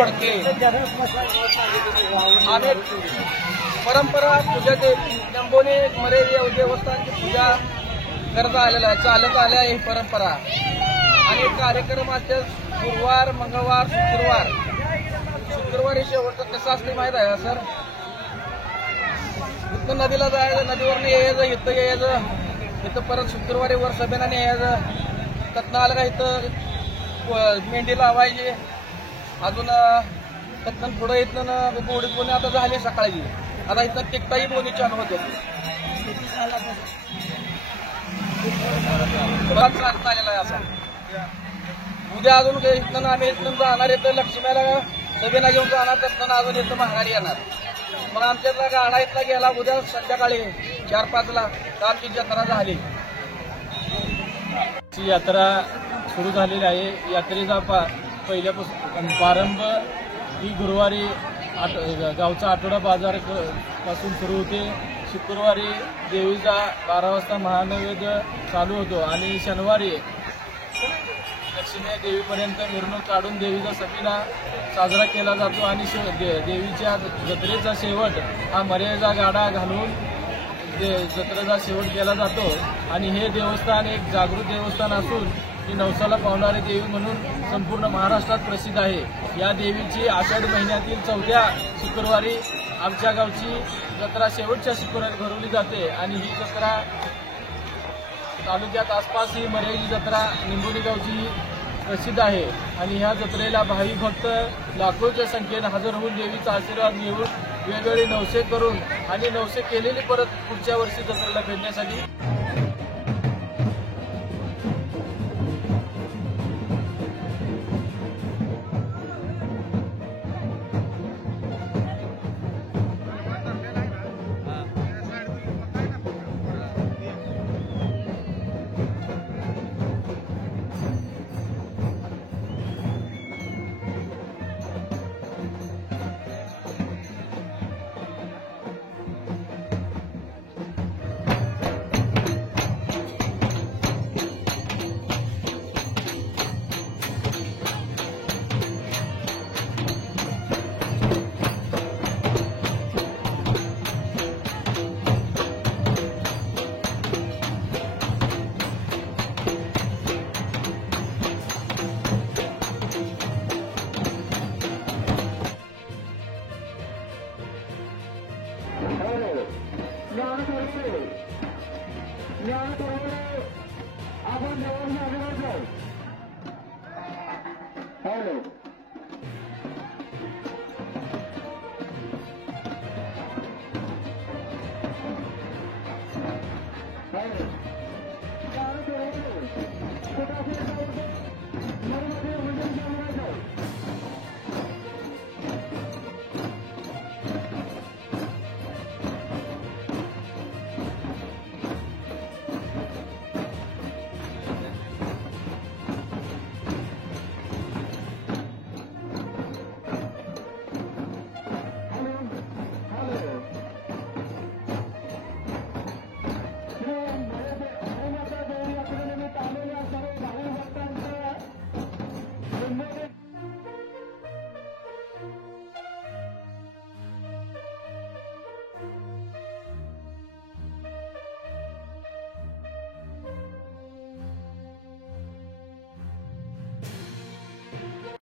मोडके आम्ही परंपरा पूजा नंबोनी मरे देवस्थानची पूजा करत आलेला आहे, चालत आल्या ही परंपरा। आणि कार्यक्रम असते गुरुवार, मंगळवार, शुक्रवारी शेवटचं कसं असते माहित आहे सर? इथं नदीला जायचं, नदीवरनं यायचं, इथं यायचं, इथं परत शुक्रवारी वर सभेनाने यायचं, तत्न आलं का इथं मेंढी लावायची, अजून तत्न पुढं इथनं गोडी कोणी आता झाली सकाळी, आता इथं टिकताही दोन्ही चालू होते। आलेला आहे असा। उद्या अजून इथनं आम्ही इथून जाणार, इथं लक्ष्मीला सभेला घेऊन जाणार, तत्न अजून इथं महागारी येणार। मग आमच्यातला गाडा इथला गेला उद्या संध्याकाळी 4-5ला तर आमची जत्रा झाली। यात्रा सुरू झालेली आहे। यात्रेचा पहिल्यापासून प्रारंभ ही गुरुवारी गावचा आठवडा बाजार पासून सुरू होते। शुक्रवारी देवीचा 12 वाजता महानैवेद्य चालू होतो आणि शनिवारी लक्ष्मी देवीपर्यंत मिरवणूक काढून देवीचा सपिना साजरा केला जातो आणि देवीच्या जत्रेचा शेवट हा मर्यादा गाडा घालून जत्रेचा शेवट केला जातो। आणि हे देवस्थान एक जागृत देवस्थान असून ही नवसाला पावणारी देवी म्हणून संपूर्ण महाराष्ट्रात प्रसिद्ध आहे। या देवीची आषाढ महिन्यातील 4थ्या शुक्रवारी आमच्या गावची जत्रा शेवटच्या शुक्रवारी भरवली जाते आणि ही जत्रा तालुक्यात आसपास ही मर्यादी जत्रा निंबोनी गावची प्रसिद्ध आहे। आणि ह्या जत्रेला भाविक भक्त लाखोच्या संख्येने हजर होऊन देवीचा आशीर्वाद घेऊन वेगवेगळे नवसे करून आणि नवसे केलेले परत पुढच्या वर्षी जत्रेला भेटण्यासाठी ज्ञान करते आपण